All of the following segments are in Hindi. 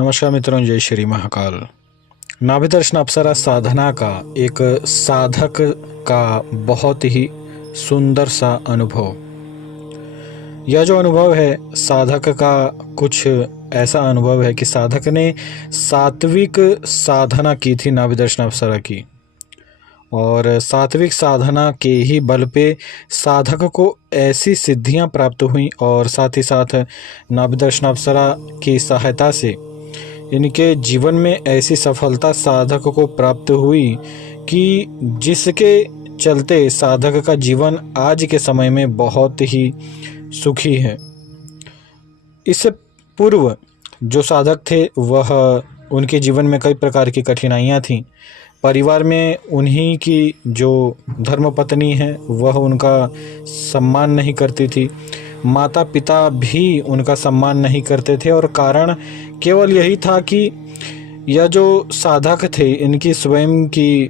नमस्कार मित्रों, जय श्री महाकाल। नाभिदर्शन अप्सरा साधना का एक साधक का बहुत ही सुंदर सा अनुभव। यह जो अनुभव है साधक का, कुछ ऐसा अनुभव है कि साधक ने सात्विक साधना की थी नाभिदर्शन अप्सरा की, और सात्विक साधना के ही बल पे साधक को ऐसी सिद्धियां प्राप्त हुई और साथ ही साथ नाभिदर्शन अप्सरा की सहायता से इनके जीवन में ऐसी सफलता साधक को प्राप्त हुई कि जिसके चलते साधक का जीवन आज के समय में बहुत ही सुखी है। इससे पूर्व जो साधक थे वह उनके जीवन में कई प्रकार की कठिनाइयां थीं। परिवार में उन्हीं की जो धर्मपत्नी है वह उनका सम्मान नहीं करती थी, माता पिता भी उनका सम्मान नहीं करते थे, और कारण केवल यही था कि यह जो साधक थे इनकी स्वयं की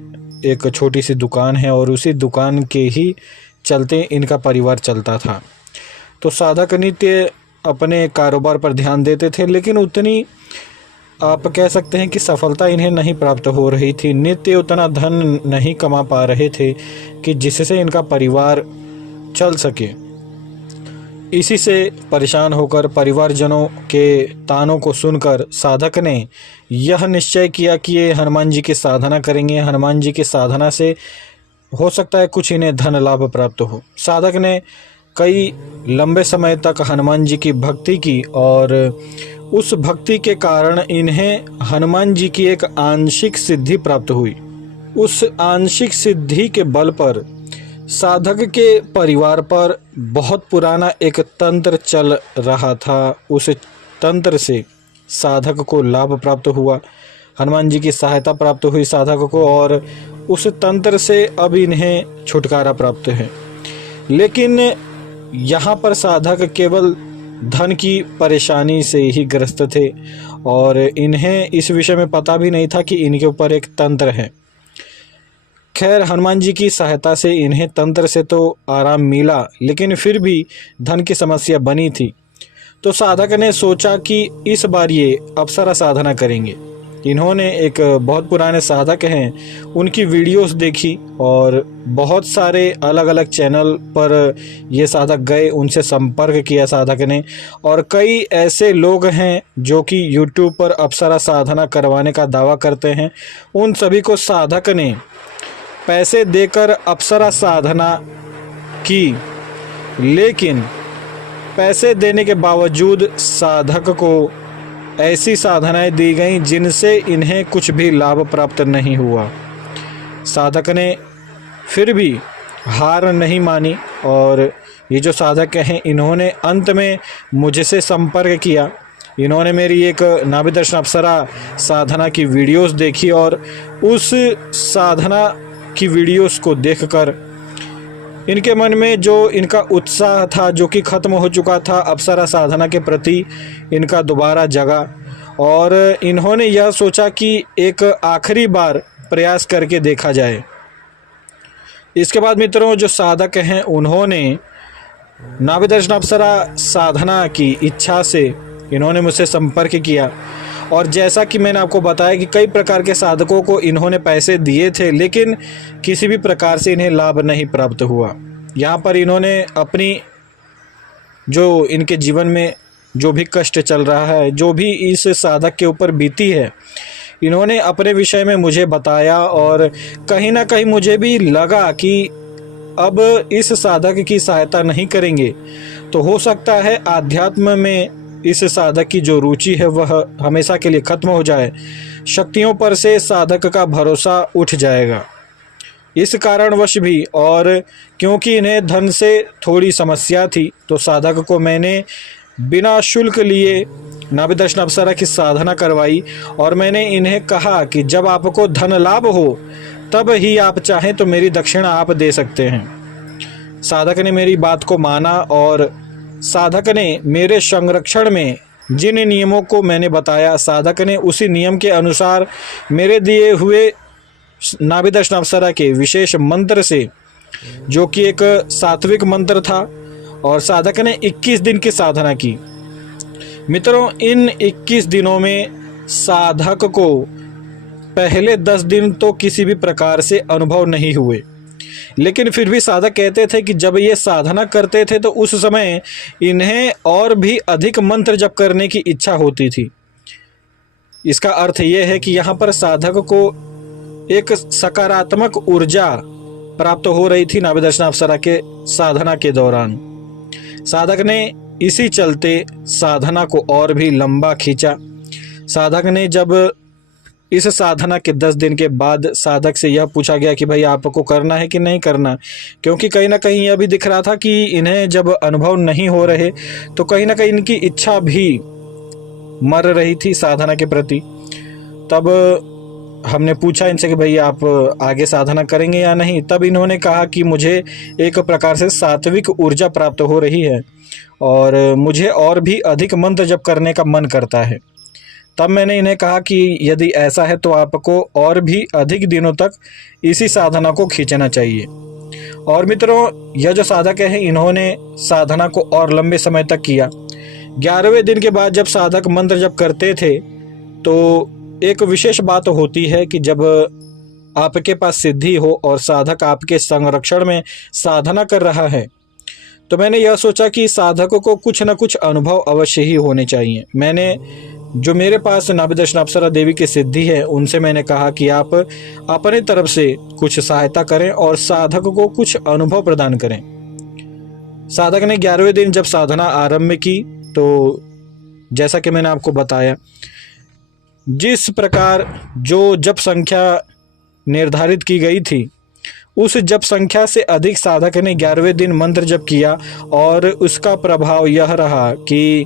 एक छोटी सी दुकान है और उसी दुकान के ही चलते इनका परिवार चलता था। तो साधक नित्य अपने कारोबार पर ध्यान देते थे, लेकिन उतनी आप कह सकते हैं कि सफलता इन्हें नहीं प्राप्त हो रही थी। नित्य उतना धन नहीं कमा पा रहे थे कि जिससे इनका परिवार चल सके। इसी से परेशान होकर परिवारजनों के तानों को सुनकर साधक ने यह निश्चय किया कि ये हनुमान जी की साधना करेंगे। हनुमान जी की साधना से हो सकता है कुछ इन्हें धन लाभ प्राप्त हो। साधक ने कई लंबे समय तक हनुमान जी की भक्ति की और उस भक्ति के कारण इन्हें हनुमान जी की एक आंशिक सिद्धि प्राप्त हुई। उस आंशिक सिद्धि के बल पर साधक के परिवार पर बहुत पुराना एक तंत्र चल रहा था। उस तंत्र से साधक को लाभ प्राप्त हुआ, हनुमान जी की सहायता प्राप्त हुई साधक को, और उस तंत्र से अब इन्हें छुटकारा प्राप्त है। लेकिन यहाँ पर साधक केवल धन की परेशानी से ही ग्रस्त थे और इन्हें इस विषय में पता भी नहीं था कि इनके ऊपर एक तंत्र है। खैर, हनुमान जी की सहायता से इन्हें तंत्र से तो आराम मिला, लेकिन फिर भी धन की समस्या बनी थी। तो साधक ने सोचा कि इस बार ये अप्सरा साधना करेंगे। इन्होंने एक बहुत पुराने साधक हैं उनकी वीडियोस देखी और बहुत सारे अलग अलग चैनल पर ये साधक गए, उनसे संपर्क किया साधक ने, और कई ऐसे लोग हैं जो कि यूट्यूब पर अप्सरा साधना करवाने का दावा करते हैं। उन सभी को साधक ने पैसे देकर अप्सरा साधना की, लेकिन पैसे देने के बावजूद साधक को ऐसी साधनाएं दी गईं जिनसे इन्हें कुछ भी लाभ प्राप्त नहीं हुआ। साधक ने फिर भी हार नहीं मानी और ये जो साधक हैं इन्होंने अंत में मुझसे संपर्क किया। इन्होंने मेरी एक नाभिदर्शन अप्सरा साधना की वीडियोस देखी और उस साधना की वीडियोस को देखकर इनके मन में जो इनका उत्साह था, जो कि ख़त्म हो चुका था, अप्सरा साधना के प्रति इनका दोबारा जगा और इन्होंने यह सोचा कि एक आखिरी बार प्रयास करके देखा जाए। इसके बाद मित्रों, जो साधक हैं उन्होंने नाभिदर्शन अप्सरा साधना की इच्छा से इन्होंने मुझसे संपर्क किया, और जैसा कि मैंने आपको बताया कि कई प्रकार के साधकों को इन्होंने पैसे दिए थे, लेकिन किसी भी प्रकार से इन्हें लाभ नहीं प्राप्त हुआ। यहाँ पर इन्होंने अपनी जो इनके जीवन में जो भी कष्ट चल रहा है, जो भी इस साधक के ऊपर बीती है, इन्होंने अपने विषय में मुझे बताया और कहीं ना कहीं मुझे भी लगा कि अब इस साधक की सहायता नहीं करेंगे तो हो सकता है आध्यात्म में इस साधक की जो रुचि है वह हमेशा के लिए ख़त्म हो जाए, शक्तियों पर से साधक का भरोसा उठ जाएगा। इस कारणवश भी, और क्योंकि इन्हें धन से थोड़ी समस्या थी, तो साधक को मैंने बिना शुल्क लिए नाभिदर्शन अप्सरा की साधना करवाई और मैंने इन्हें कहा कि जब आपको धन लाभ हो तब ही आप चाहें तो मेरी दक्षिणा आप दे सकते हैं। साधक ने मेरी बात को माना और साधक ने मेरे संरक्षण में जिन नियमों को मैंने बताया, साधक ने उसी नियम के अनुसार मेरे दिए हुए नाभिदर्शन अप्सरा के विशेष मंत्र से, जो कि एक सात्विक मंत्र था, और साधक ने 21 दिन की साधना की। मित्रों, इन 21 दिनों में साधक को पहले 10 दिन तो किसी भी प्रकार से अनुभव नहीं हुए, लेकिन फिर भी साधक कहते थे कि जब ये साधना करते थे तो उस समय इन्हें और भी अधिक मंत्र जप करने की इच्छा होती थी। इसका अर्थ ये है कि यहाँ पर साधक को एक सकारात्मक ऊर्जा प्राप्त हो रही थी नाभि दर्शन अप्सरा के साधना के दौरान। साधक ने इसी चलते साधना को और भी लंबा खींचा। साधक ने जब इस साधना के 10 दिन के बाद साधक से यह पूछा गया कि भाई आपको करना है कि नहीं करना, क्योंकि कहीं ना कहीं यह भी दिख रहा था कि इन्हें जब अनुभव नहीं हो रहे तो कहीं ना कहीं इनकी इच्छा भी मर रही थी साधना के प्रति। तब हमने पूछा इनसे कि भाई आप आगे साधना करेंगे या नहीं। तब इन्होंने कहा कि मुझे एक प्रकार से सात्विक ऊर्जा प्राप्त हो रही है और मुझे और भी अधिक मंत्र जप करने का मन करता है। तब मैंने इन्हें कहा कि यदि ऐसा है तो आपको और भी अधिक दिनों तक इसी साधना को खींचना चाहिए। और मित्रों, यह जो साधक है इन्होंने साधना को और लंबे समय तक किया। 11वें दिन के बाद जब साधक मंत्र जप करते थे तो एक विशेष बात होती है कि जब आपके पास सिद्धि हो और साधक आपके संरक्षण में साधना कर रहा है तो मैंने यह सोचा कि साधक को कुछ न कुछ अनुभव अवश्य ही होने चाहिए। मैंने जो मेरे पास नाभि दर्शन अप्सरा देवी की सिद्धि है उनसे मैंने कहा कि आप अपने तरफ से कुछ सहायता करें और साधक को कुछ अनुभव प्रदान करें। साधक ने 11वें दिन जब साधना आरंभ की तो जैसा कि मैंने आपको बताया, जिस प्रकार जो जप संख्या निर्धारित की गई थी उस जप संख्या से अधिक साधक ने 11वें दिन मंत्र जप किया और उसका प्रभाव यह रहा कि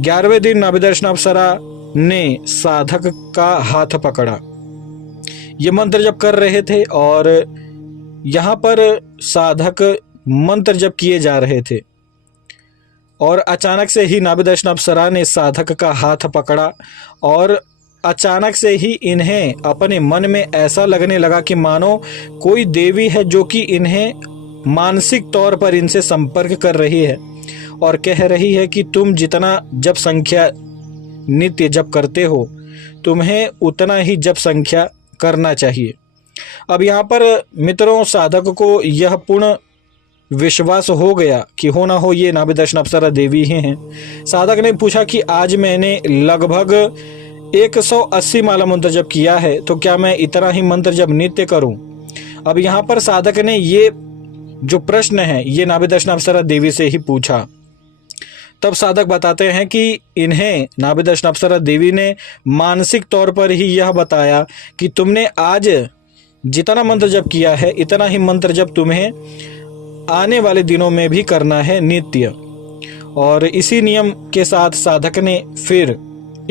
11वें दिन नाभि दर्शन अप्सरा ने साधक का हाथ पकड़ा। ये मंत्र जप कर रहे थे और यहाँ पर साधक मंत्र जप किए जा रहे थे और अचानक से ही नाभि दर्शन अप्सरा ने साधक का हाथ पकड़ा और अचानक से ही इन्हें अपने मन में ऐसा लगने लगा कि मानो कोई देवी है जो कि इन्हें मानसिक तौर पर इनसे संपर्क कर रही है और कह रही है कि तुम जितना जप संख्या नित्य जप करते हो तुम्हें उतना ही जप संख्या करना चाहिए। अब यहाँ पर मित्रों, साधक को यह पूर्ण विश्वास हो गया कि हो ना हो ये नाभि दर्शन अप्सरा देवी ही हैं। साधक ने पूछा कि आज मैंने लगभग 180 माला मंत्र जप किया है तो क्या मैं इतना ही मंत्र जप नित्य करूं? अब यहाँ पर साधक ने ये जो प्रश्न है ये नाभि दर्शन अप्सरा देवी से ही पूछा। तब साधक बताते हैं कि इन्हें नाभि दर्शन अप्सरा देवी ने मानसिक तौर पर ही यह बताया कि तुमने आज जितना मंत्र जप किया है इतना ही मंत्र जप तुम्हें आने वाले दिनों में भी करना है नित्य। और इसी नियम के साथ साधक ने फिर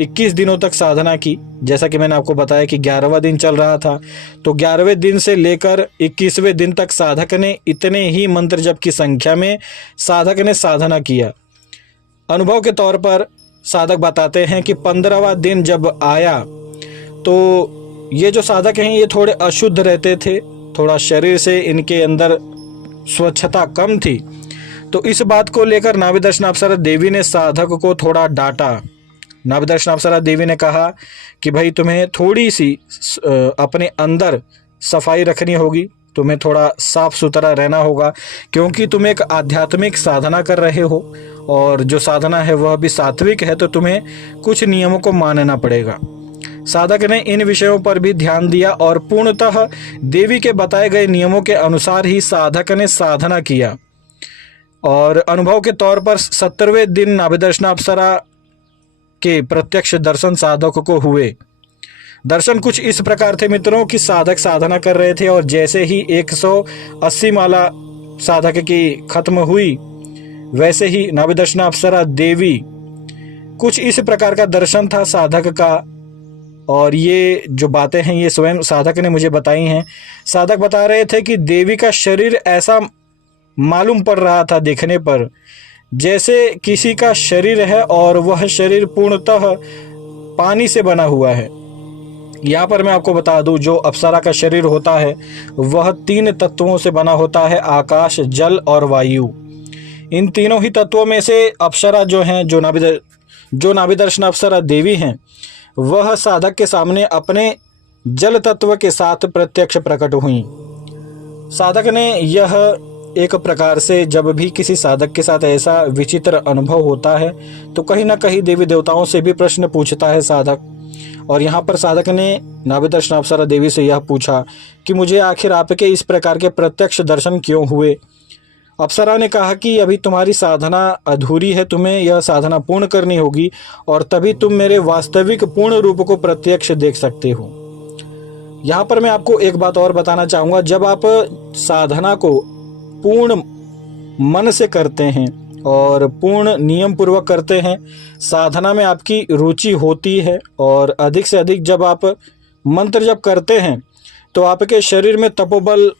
21 दिनों तक साधना की। जैसा कि मैंने आपको बताया कि 11वां दिन चल रहा था तो 11वें दिन से लेकर 21वें दिन तक साधक ने इतने ही मंत्र जप की संख्या में साधक ने साधना किया। अनुभव के तौर पर साधक बताते हैं कि 15वां दिन जब आया तो ये जो साधक हैं ये थोड़े अशुद्ध रहते थे, थोड़ा शरीर से इनके अंदर स्वच्छता कम थी। तो इस बात को लेकर नाभि दर्शन अप्सरा देवी ने साधक को थोड़ा डांटा। नाभि दर्शन अप्सरा देवी ने कहा कि भाई तुम्हें थोड़ी सी अपने अंदर सफाई रखनी होगी, तुम्हें थोड़ा साफ सुथरा रहना होगा, क्योंकि तुम एक आध्यात्मिक साधना कर रहे हो और जो साधना है वह भी सात्विक है, तो तुम्हें कुछ नियमों को मानना पड़ेगा। साधक ने इन विषयों पर भी ध्यान दिया और पूर्णतः देवी के बताए गए नियमों के अनुसार ही साधक ने साधना किया। और अनुभव के तौर पर 70वें दिन नाभि दर्शन अप्सरा के प्रत्यक्ष दर्शन साधक को हुए। दर्शन कुछ इस प्रकार थे मित्रों कि साधक साधना कर रहे थे और जैसे ही 180 माला साधक की खत्म हुई वैसे ही नाभि दर्शन अप्सरा देवी, कुछ इस प्रकार का दर्शन था साधक का। और ये जो बातें हैं ये स्वयं साधक ने मुझे बताई हैं। साधक बता रहे थे कि देवी का शरीर ऐसा मालूम पड़ रहा था देखने पर जैसे किसी का शरीर है और वह शरीर पूर्णतः पानी से बना हुआ है। यहाँ पर मैं आपको बता दूं, जो अप्सरा का शरीर होता है वह 3 तत्वों से बना होता है, आकाश, जल और वायु। इन तीनों ही तत्वों में से अप्सरा जो हैं, जो नाभि दर्शन अप्सरा देवी हैं, वह साधक के सामने अपने जल तत्व के साथ प्रत्यक्ष प्रकट हुई। साधक ने यह एक प्रकार से, जब भी किसी साधक के साथ ऐसा विचित्र अनुभव होता है तो कहीं ना कहीं देवी देवताओं से भी प्रश्न पूछता है साधक। और यहाँ पर साधक ने नाभिदर्शन अप्सरा देवी से यह पूछा कि मुझे आखिर आपके इस प्रकार के प्रत्यक्ष दर्शन क्यों हुए। अप्सरा ने कहा कि अभी तुम्हारी साधना अधूरी है, तुम्हें यह साधना पूर्ण करनी होगी और तभी तुम मेरे वास्तविक पूर्ण रूप को प्रत्यक्ष देख सकते हो। यहाँ पर मैं आपको एक बात और बताना चाहूँगा, जब आप साधना को पूर्ण मन से करते हैं और पूर्ण नियम पूर्वक करते हैं, साधना में आपकी रुचि होती है और अधिक से अधिक जब आप मंत्र जप करते हैं तो आपके शरीर में तपोबल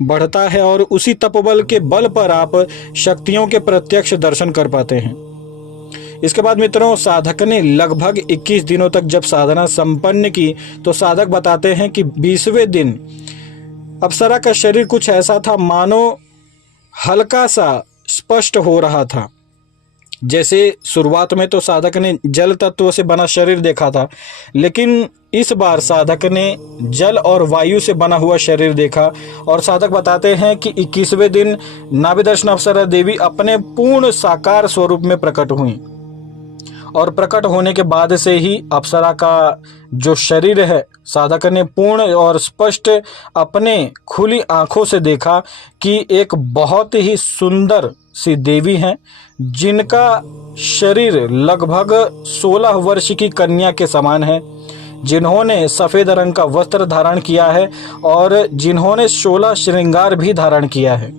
बढ़ता है और उसी तपोबल के बल पर आप शक्तियों के प्रत्यक्ष दर्शन कर पाते हैं। इसके बाद मित्रों, साधक ने लगभग 21 दिनों तक जब साधना संपन्न की तो साधक बताते हैं कि 20वें दिन अप्सरा का शरीर कुछ ऐसा था मानो हल्का सा स्पष्ट हो रहा था। जैसे शुरुआत में तो साधक ने जल तत्व से बना शरीर देखा था, लेकिन इस बार साधक ने जल और वायु से बना हुआ शरीर देखा। और साधक बताते हैं कि 21वें दिन नाभिदर्शन अप्सरा देवी अपने पूर्ण साकार स्वरूप में प्रकट हुई और प्रकट होने के बाद से ही अप्सरा का जो शरीर है साधक ने पूर्ण और स्पष्ट अपने खुली आंखों से देखा कि एक बहुत ही सुंदर सी देवी हैं, जिनका शरीर लगभग 16 वर्ष की कन्या के समान है, जिन्होंने सफ़ेद रंग का वस्त्र धारण किया है और जिन्होंने 16 श्रृंगार भी धारण किया है।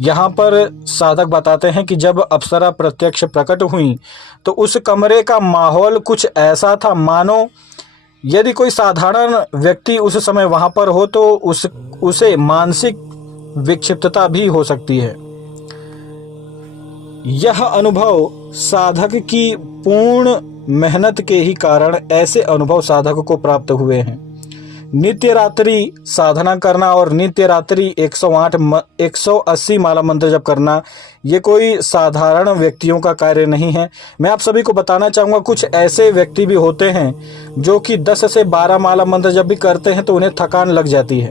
यहाँ पर साधक बताते हैं कि जब अप्सरा प्रत्यक्ष प्रकट हुई तो उस कमरे का माहौल कुछ ऐसा था मानो यदि कोई साधारण व्यक्ति उस समय वहाँ पर हो तो उसे मानसिक विक्षिप्तता भी हो सकती है। यह अनुभव साधक की पूर्ण मेहनत के ही कारण ऐसे अनुभव साधक को प्राप्त हुए हैं। नित्य रात्रि साधना करना और नित्य रात्रि 180 माला मंत्र जप करना ये कोई साधारण व्यक्तियों का कार्य नहीं है। मैं आप सभी को बताना चाहूँगा, कुछ ऐसे व्यक्ति भी होते हैं जो कि 10 से 12 माला मंत्र जब भी करते हैं तो उन्हें थकान लग जाती है।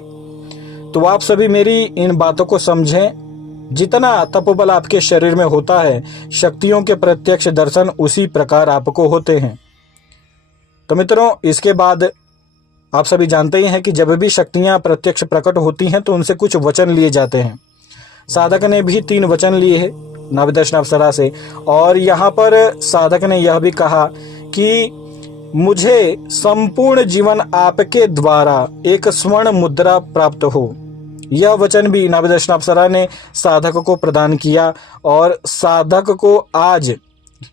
तो आप सभी मेरी इन बातों को समझें। जितना तपोबल आपके शरीर में होता है, शक्तियों के प्रत्यक्ष दर्शन उसी प्रकार आपको होते हैं। तो मित्रों, इसके बाद आप सभी जानते ही हैं कि जब भी शक्तियां प्रत्यक्ष प्रकट होती हैं तो उनसे कुछ वचन लिए जाते हैं। साधक ने भी 3 वचन लिए हैं नाभिदर्शन अप्सरा से, और यहाँ पर साधक ने यह भी कहा कि मुझे संपूर्ण जीवन आपके द्वारा एक स्वर्ण मुद्रा प्राप्त हो। यह वचन भी नाभिदर्शन अप्सरा ने साधक को प्रदान किया। और साधक को आज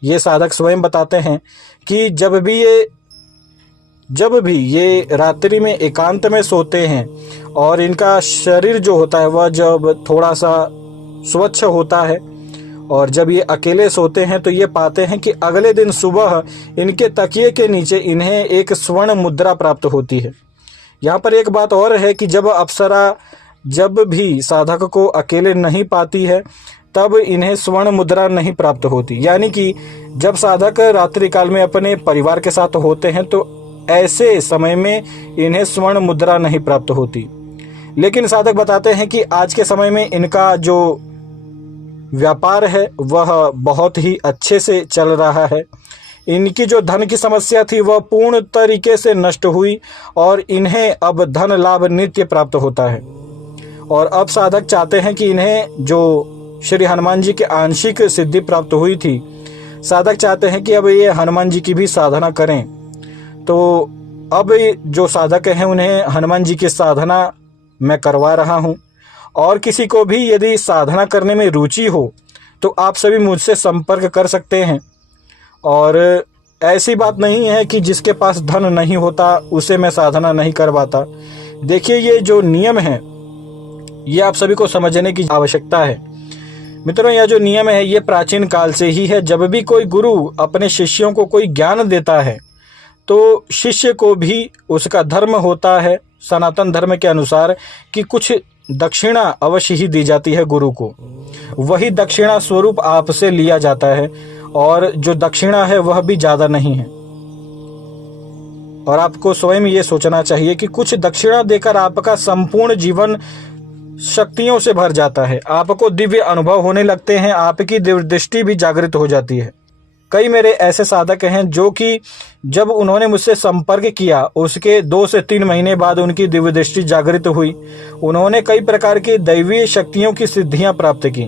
ये साधक स्वयं बताते हैं कि जब भी ये रात्रि में एकांत में सोते हैं और इनका शरीर जो होता है वह जब थोड़ा सा स्वच्छ होता है और जब ये अकेले सोते हैं तो ये पाते हैं कि अगले दिन सुबह इनके तकिए के नीचे इन्हें एक स्वर्ण मुद्रा प्राप्त होती है। यहाँ पर एक बात और है कि जब अप्सरा जब भी साधक को अकेले नहीं पाती है तब इन्हें स्वर्ण मुद्रा नहीं प्राप्त होती। यानी कि जब साधक रात्रि काल में अपने परिवार के साथ होते हैं तो ऐसे समय में इन्हें स्वर्ण मुद्रा नहीं प्राप्त होती। लेकिन साधक बताते हैं कि आज के समय में इनका जो व्यापार है वह बहुत ही अच्छे से चल रहा है। इनकी जो धन की समस्या थी वह पूर्ण तरीके से नष्ट हुई और इन्हें अब धन लाभ नित्य प्राप्त होता है। और अब साधक चाहते हैं कि इन्हें जो श्री हनुमान जी के आंशिक सिद्धि प्राप्त हुई थी, साधक चाहते हैं कि अब ये हनुमान जी की भी साधना करें। तो अब जो साधक हैं उन्हें हनुमान जी की साधना मैं करवा रहा हूं। और किसी को भी यदि साधना करने में रुचि हो तो आप सभी मुझसे संपर्क कर सकते हैं। और ऐसी बात नहीं है कि जिसके पास धन नहीं होता उसे मैं साधना नहीं करवाता। देखिए, ये जो नियम है ये आप सभी को समझने की आवश्यकता है। मित्रों, यह जो नियम है ये प्राचीन काल से ही है। जब भी कोई गुरु अपने शिष्यों को कोई ज्ञान देता है तो शिष्य को भी उसका धर्म होता है सनातन धर्म के अनुसार कि कुछ दक्षिणा अवश्य ही दी जाती है गुरु को। वही दक्षिणा स्वरूप आपसे लिया जाता है और जो दक्षिणा है वह भी ज़्यादा नहीं है। और आपको स्वयं ये सोचना चाहिए कि कुछ दक्षिणा देकर आपका संपूर्ण जीवन शक्तियों से भर जाता है। आपको दिव्य अनुभव होने लगते हैं, आपकी दिव्य दृष्टि भी जागृत हो जाती है। कई मेरे ऐसे साधक हैं जो कि जब उन्होंने मुझसे संपर्क किया उसके 2 से 3 महीने बाद उनकी दिव्य दृष्टि जागृत हुई। उन्होंने कई प्रकार की दैवीय शक्तियों की सिद्धियां प्राप्त की।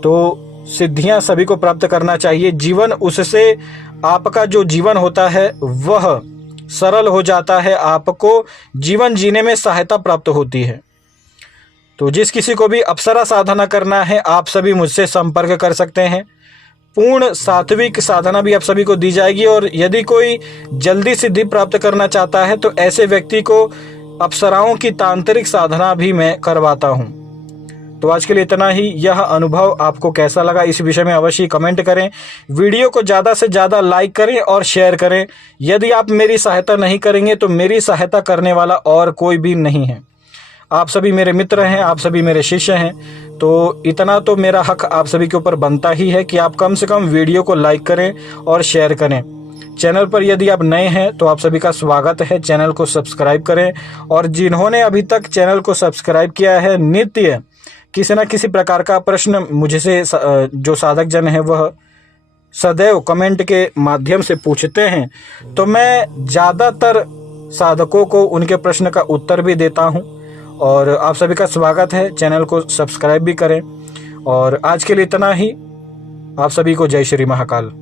तो सिद्धियां सभी को प्राप्त करना चाहिए। जीवन उससे आपका जो जीवन होता है वह सरल हो जाता है, आपको जीवन जीने में सहायता प्राप्त होती है। तो जिस किसी को भी अप्सरा साधना करना है आप सभी मुझसे संपर्क कर सकते हैं। पूर्ण सात्विक साधना भी आप सभी को दी जाएगी, और यदि कोई जल्दी सिद्धि प्राप्त करना चाहता है तो ऐसे व्यक्ति को अप्सराओं की तांत्रिक साधना भी मैं करवाता हूं। तो आज के लिए इतना ही। यह अनुभव आपको कैसा लगा इस विषय में अवश्य कमेंट करें। वीडियो को ज़्यादा से ज़्यादा लाइक करें और शेयर करें। यदि आप मेरी सहायता नहीं करेंगे तो मेरी सहायता करने वाला और कोई भी नहीं है। आप सभी मेरे मित्र हैं, आप सभी मेरे शिष्य हैं, तो इतना तो मेरा हक आप सभी के ऊपर बनता ही है कि आप कम से कम वीडियो को लाइक करें और शेयर करें। चैनल पर यदि आप नए हैं तो आप सभी का स्वागत है, चैनल को सब्सक्राइब करें। और जिन्होंने अभी तक चैनल को सब्सक्राइब किया है, नित्य किसी न किसी प्रकार का प्रश्न मुझसे जो साधक जन है वह सदैव कमेंट के माध्यम से पूछते हैं, तो मैं ज़्यादातर साधकों को उनके प्रश्न का उत्तर भी देता हूं। और आप सभी का स्वागत है, चैनल को सब्सक्राइब भी करें। और आज के लिए इतना ही। आप सभी को जय श्री महाकाल।